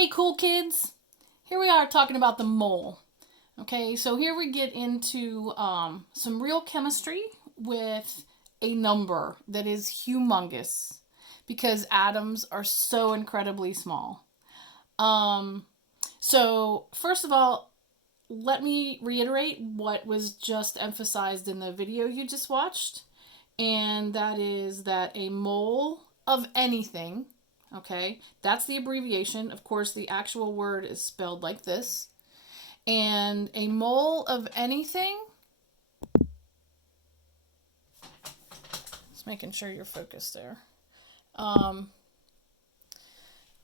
Hey, cool kids! Here we are talking about the mole. Okay, so here we get into some real chemistry with a number that is humongous because atoms are so incredibly small. Um, so, first of all, let me reiterate what was just emphasized in the video you just watched, and that is that a mole of anything. Okay, that's the abbreviation. Of course, the actual word is spelled like this. And a mole of anything, just making sure you're focused there. A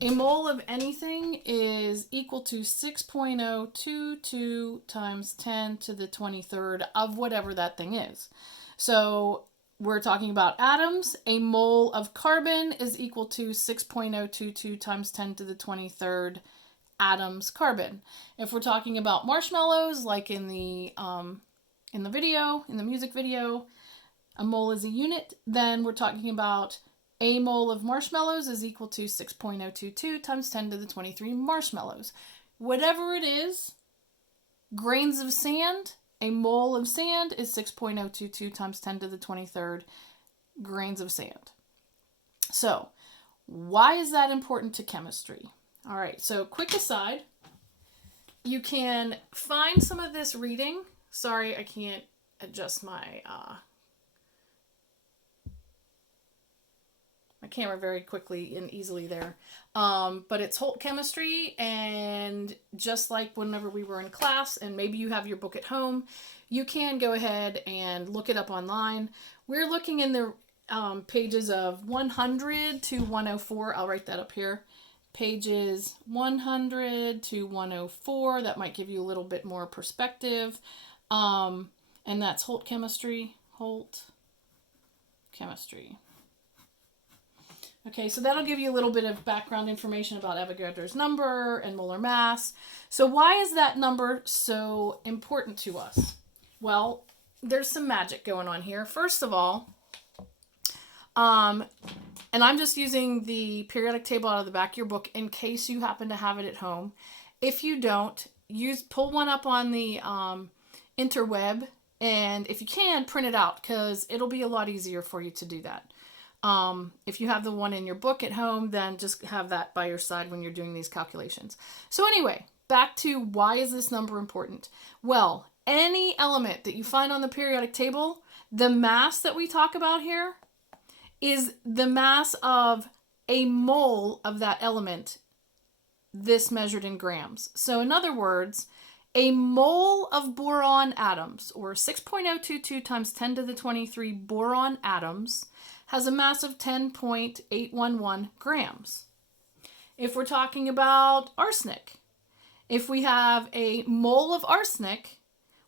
mole of anything is equal to 6.022 times 10 to the 23rd of whatever that thing is. So we're talking about atoms. A mole of carbon is equal to 6.022 times 10 to the 23rd atoms carbon. If we're talking about marshmallows, like in the video, in the music video, a mole is a unit, then we're talking about a mole of marshmallows is equal to 6.022 times 10 to the 23 marshmallows. Whatever it is, grains of sand, a mole of sand is 6.022 times 10 to the 23rd grains of sand. So, why is that important to chemistry? All right, so quick aside, you can find some of this reading. Sorry, I can't adjust my camera very quickly and easily there. But it's Holt Chemistry, and just like whenever we were in class, and maybe you have your book at home, you can go ahead and look it up online. We're looking in the pages of 100 to 104. I'll write that up here. Pages 100 to 104. That might give you a little bit more perspective. And that's Holt Chemistry. Holt Chemistry. Okay, so that'll give you a little bit of background information about Avogadro's number and molar mass. So why is that number so important to us? Well, there's some magic going on here. First of all, and I'm just using the periodic table out of the back of your book in case you happen to have it at home. If you don't, pull one up on the interweb, and if you can, print it out because it'll be a lot easier for you to do that. If you have the one in your book at home, then just have that by your side when you're doing these calculations. So anyway, back to why is this number important? Well, any element that you find on the periodic table, the mass that we talk about here is the mass of a mole of that element, this measured in grams. So in other words, a mole of boron atoms, or 6.022 times 10 to the 23 boron atoms, has a mass of 10.811 grams. If we're talking about arsenic, if we have a mole of arsenic,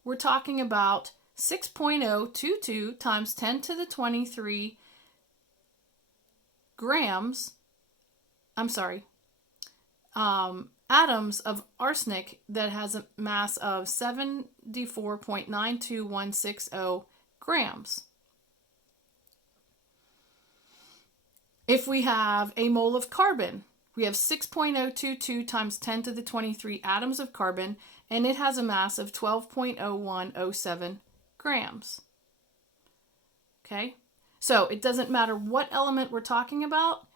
we're talking about 6.022 times 10 to the 23 grams, atoms of arsenic that has a mass of 74.92160 grams. If we have a mole of carbon, we have 6.022 times 10 to the 23 atoms of carbon, and it has a mass of 12.0107 grams. Okay? So it doesn't matter what element we're talking about.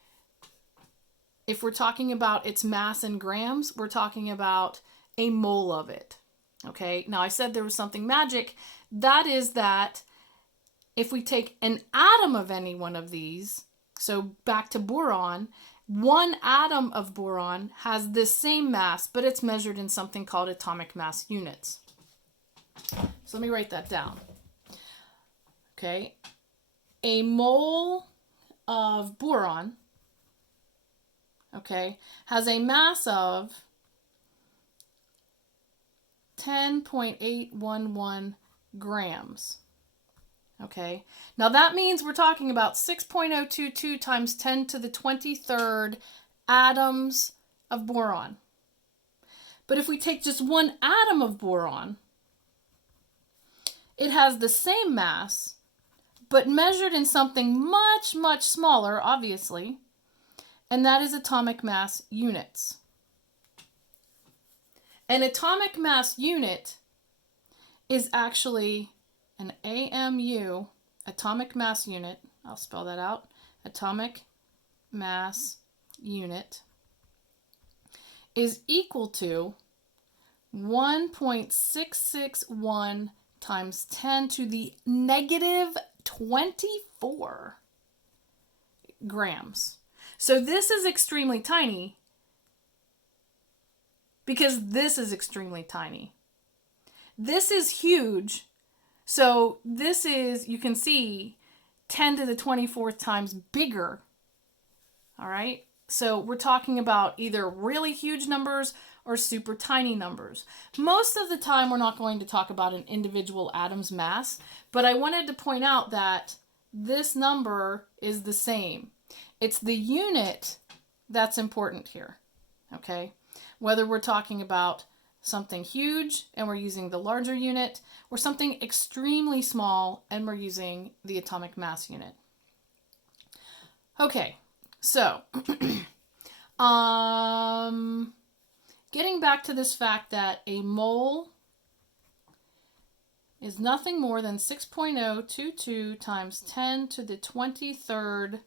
If we're talking about its mass in grams, we're talking about a mole of it. Okay? Now I said there was something magic. That is that if we take an atom of any one of these, so back to boron, one atom of boron has this same mass, but it's measured in something called atomic mass units. So let me write that down. Okay. A mole of boron, okay, has a mass of 10.811 grams. Okay, now that means we're talking about 6.022 times 10 to the 23rd atoms of boron. But if we take just one atom of boron, it has the same mass, but measured in something much, much smaller, obviously, and that is atomic mass units. An atomic mass unit is actually an AMU, atomic mass unit. I'll spell that out. Atomic mass unit is equal to 1.661 times 10 to the negative 24 grams. So this is extremely tiny because this is extremely tiny. This is huge. So this is, you can see, 10 to the 24th times bigger. All right? So we're talking about either really huge numbers or super tiny numbers. Most of the time, we're not going to talk about an individual atom's mass, but I wanted to point out that this number is the same. It's the unit that's important here, okay? Whether we're talking about something huge and we're using the larger unit, or something extremely small and we're using the atomic mass unit. Okay, so getting back to this fact that a mole is nothing more than 6.022 times 10 to the 23rd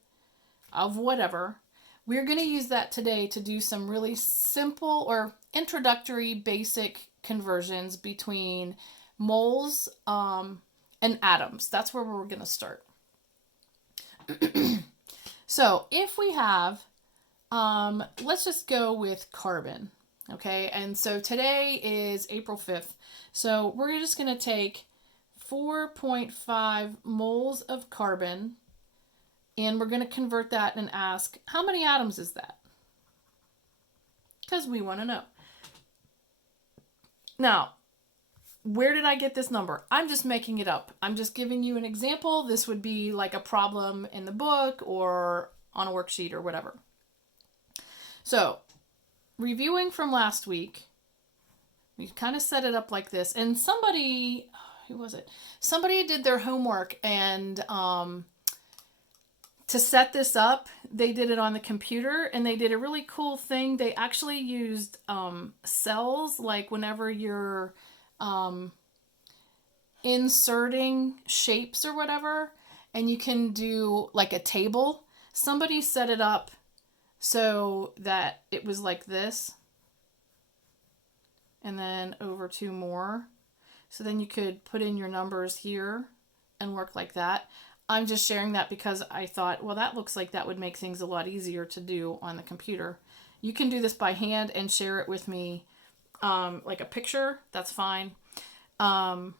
of whatever. We're going to use that today to do some really simple or introductory basic conversions between moles and atoms. That's where we're going to start. So if we have, let's just go with carbon. Okay, and so today is April 5th. So we're just going to take 4.5 moles of carbon, and we're going to convert that and ask, how many atoms is that? Because we want to know. Now, where did I get this number? I'm just making it up. I'm just giving you an example. This would be like a problem in the book or on a worksheet or whatever. So, reviewing from last week, we kind of set it up like this. And somebody, who was it? Somebody did their homework, and to set this up, they did it on the computer, and they did a really cool thing. They actually used cells, like whenever you're inserting shapes or whatever, and you can do like a table. Somebody set it up so that it was like this, and then over two more. So then you could put in your numbers here and work like that. I'm just sharing that because I thought, well, that looks like that would make things a lot easier to do on the computer. You can do this by hand and share it with me like a picture. That's fine. So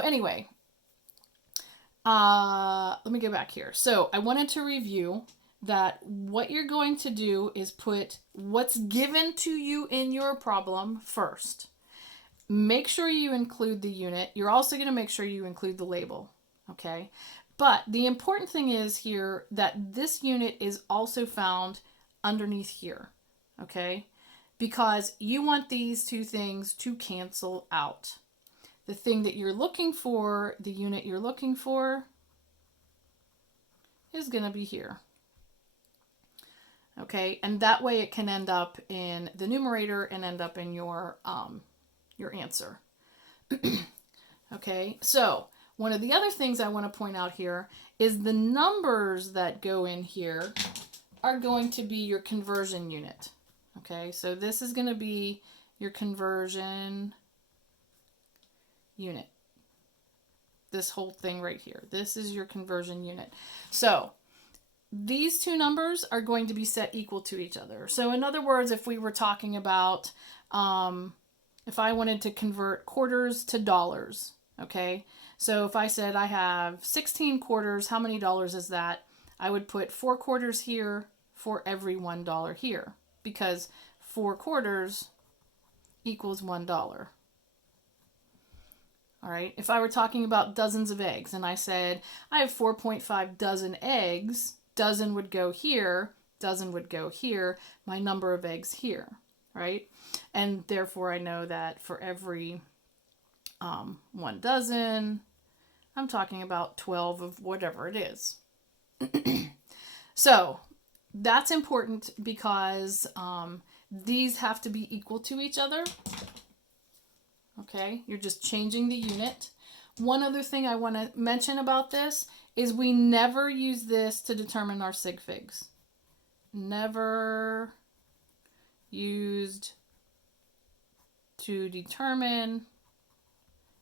anyway, let me go back here. So I wanted to review that what you're going to do is put what's given to you in your problem first. Make sure you include the unit. You're also going to make sure you include the label, okay? But the important thing is here that this unit is also found underneath here, okay? Because you want these two things to cancel out. The thing that you're looking for, the unit you're looking for, is going to be here. Okay, and that way it can end up in the numerator and end up in your answer. Okay, so one of the other things I want to point out here is the numbers that go in here are going to be your conversion unit. Okay, so this is going to be your conversion unit. This whole thing right here. This is your conversion unit. So these two numbers are going to be set equal to each other. So in other words, if we were talking about, if I wanted to convert quarters to dollars, okay? So if I said I have 16 quarters, how many dollars is that? I would put 4 quarters here for every $1 here, because 4 quarters equals $1. All right, if I were talking about dozens of eggs and I said I have 4.5 dozen eggs, dozen would go here, dozen would go here, my number of eggs here, right? And therefore I know that for every 1 dozen, I'm talking about 12 of whatever it is. So that's important because these have to be equal to each other. Okay, you're just changing the unit. One other thing I want to mention about this is we never use this to determine our sig figs. Never used to determine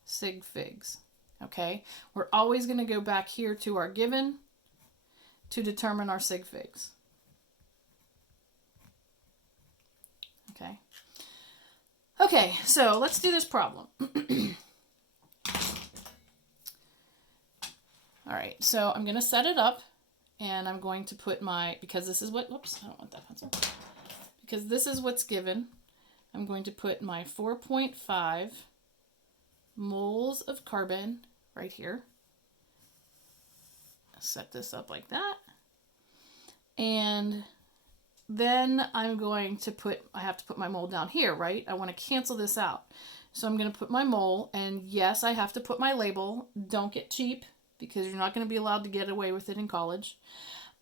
sig figs. Okay, we're always going to go back here to our given to determine our sig figs. Okay. Okay, so let's do this problem. All right, so I'm going to set it up, and I'm going to put my, because this is what, whoops, I don't want that pencil. Because this is what's given, I'm going to put my 4.5 moles of carbon right here. Set this up like that. And then I'm going to put, I have to put my mole down here, right? I want to cancel this out. So I'm going to put my mole, and yes, I have to put my label. Don't get cheap, because you're not going to be allowed to get away with it in college.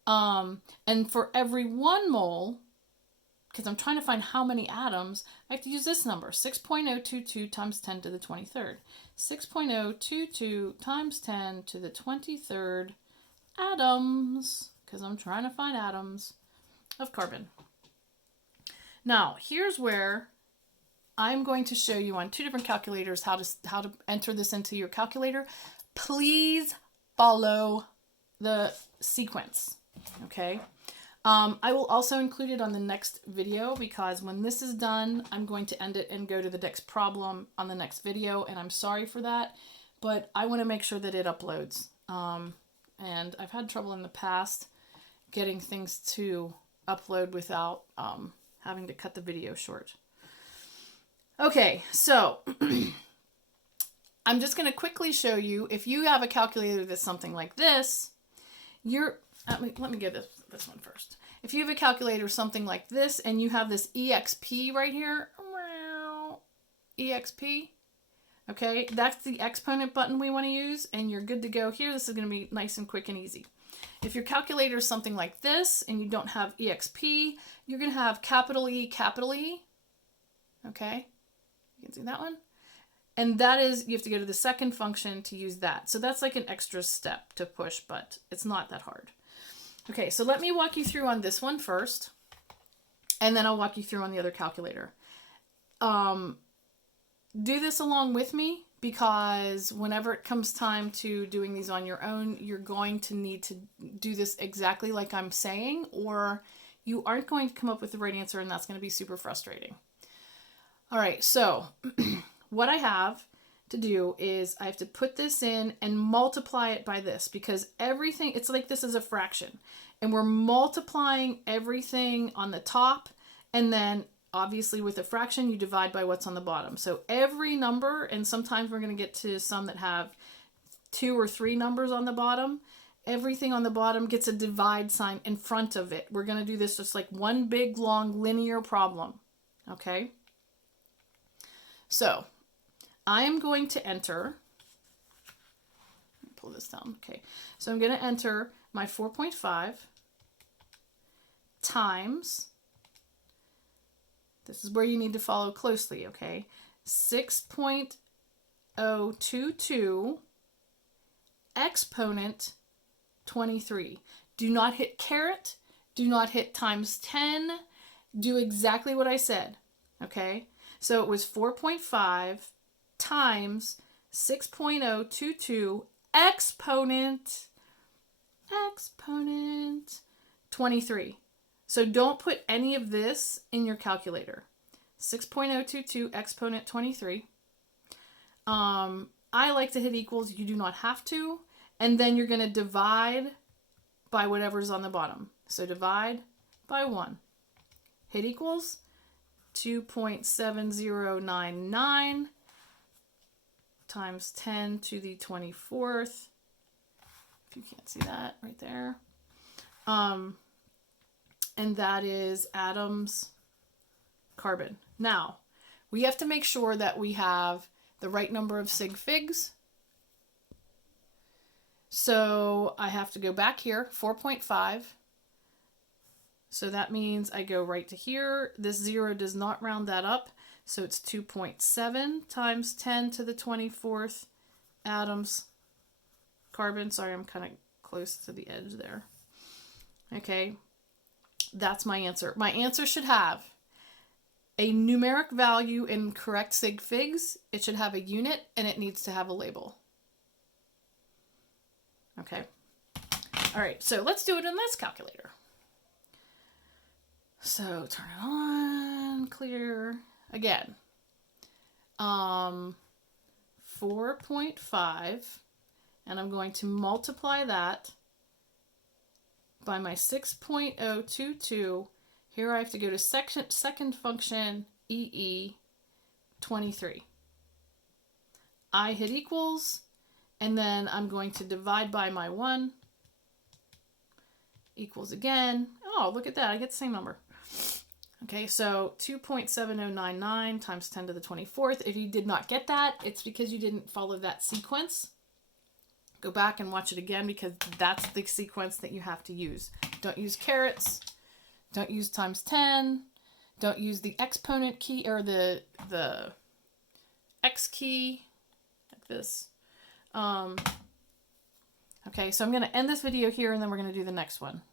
And for every 1 mole, because I'm trying to find how many atoms, I have to use this number, 6.022 times 10 to the 23rd. 6.022 times 10 to the 23rd atoms, because I'm trying to find atoms of carbon. Now, here's where I'm going to show you on 2 different calculators how to enter this into your calculator. Please follow the sequence, okay? I will also include it on the next video, because when this is done, I'm going to end it and go to the next problem on the next video, and I'm sorry for that, but I want to make sure that it uploads. And I've had trouble in the past getting things to upload without having to cut the video short. Okay, so I'm just going to quickly show you, if you have a calculator that's something like this, let me get this one first. If you have a calculator something like this, and you have this EXP right here, EXP, okay, that's the exponent button we want to use, and you're good to go here. This is going to be nice and quick and easy. If your calculator is something like this, and you don't have EXP, you're going to have capital E, okay, you can see that one. And that is, you have to go to the second function to use that. So that's like an extra step to push, but it's not that hard. Okay, so let me walk you through on this one first, and then I'll walk you through on the other calculator. Do this along with me, because whenever it comes time to doing these on your own, you're going to need to do this exactly like I'm saying, or you aren't going to come up with the right answer, and that's going to be super frustrating. All right, so what I have to do is I have to put this in and multiply it by this, because everything, it's like this is a fraction, and we're multiplying everything on the top, and then obviously with a fraction you divide by what's on the bottom. So every number, and sometimes we're going to get to some that have 2 or 3 numbers on the bottom, everything on the bottom gets a divide sign in front of it. We're going to do this just like one big long linear problem. Okay, so I'm going to enter, pull this down, okay, so I'm going to enter my 4.5 times, this is where you need to follow closely, okay, 6.022 exponent 23. Do not hit caret, do not hit times 10, do exactly what I said, okay? So it was 4.5 times 6.022 exponent 23. So don't put any of this in your calculator. 6.022 exponent 23. I like to hit equals. You do not have to. And then you're going to divide by whatever's on the bottom. So divide by 1. Hit equals 2.7099 times 10 to the 24th. If you can't see that right there. And that is atoms carbon. Now, we have to make sure that we have the right number of sig figs. So I have to go back here, 4.5 So that means I go right to here. This 0 does not round that up. So it's 2.7 times 10 to the 24th atoms. Carbon, sorry, I'm kind of close to the edge there. Okay, that's my answer. My answer should have a numeric value in correct sig figs. It should have a unit, and it needs to have a label. Okay. All right, so let's do it in this calculator. So turn it on, clear. Again, 4.5, and I'm going to multiply that by my 6.022. Here I have to go to second function, EE, 23. I hit equals, and then I'm going to divide by my 1, equals again. Oh, look at that, I get the same number. Okay, so 2.7099 times 10 to the 24th. If you did not get that, it's because you didn't follow that sequence. Go back and watch it again because that's the sequence that you have to use. Don't use carets. Don't use times 10. Don't use the exponent key or the X key like this. Okay, so I'm going to end this video here and then we're going to do the next one.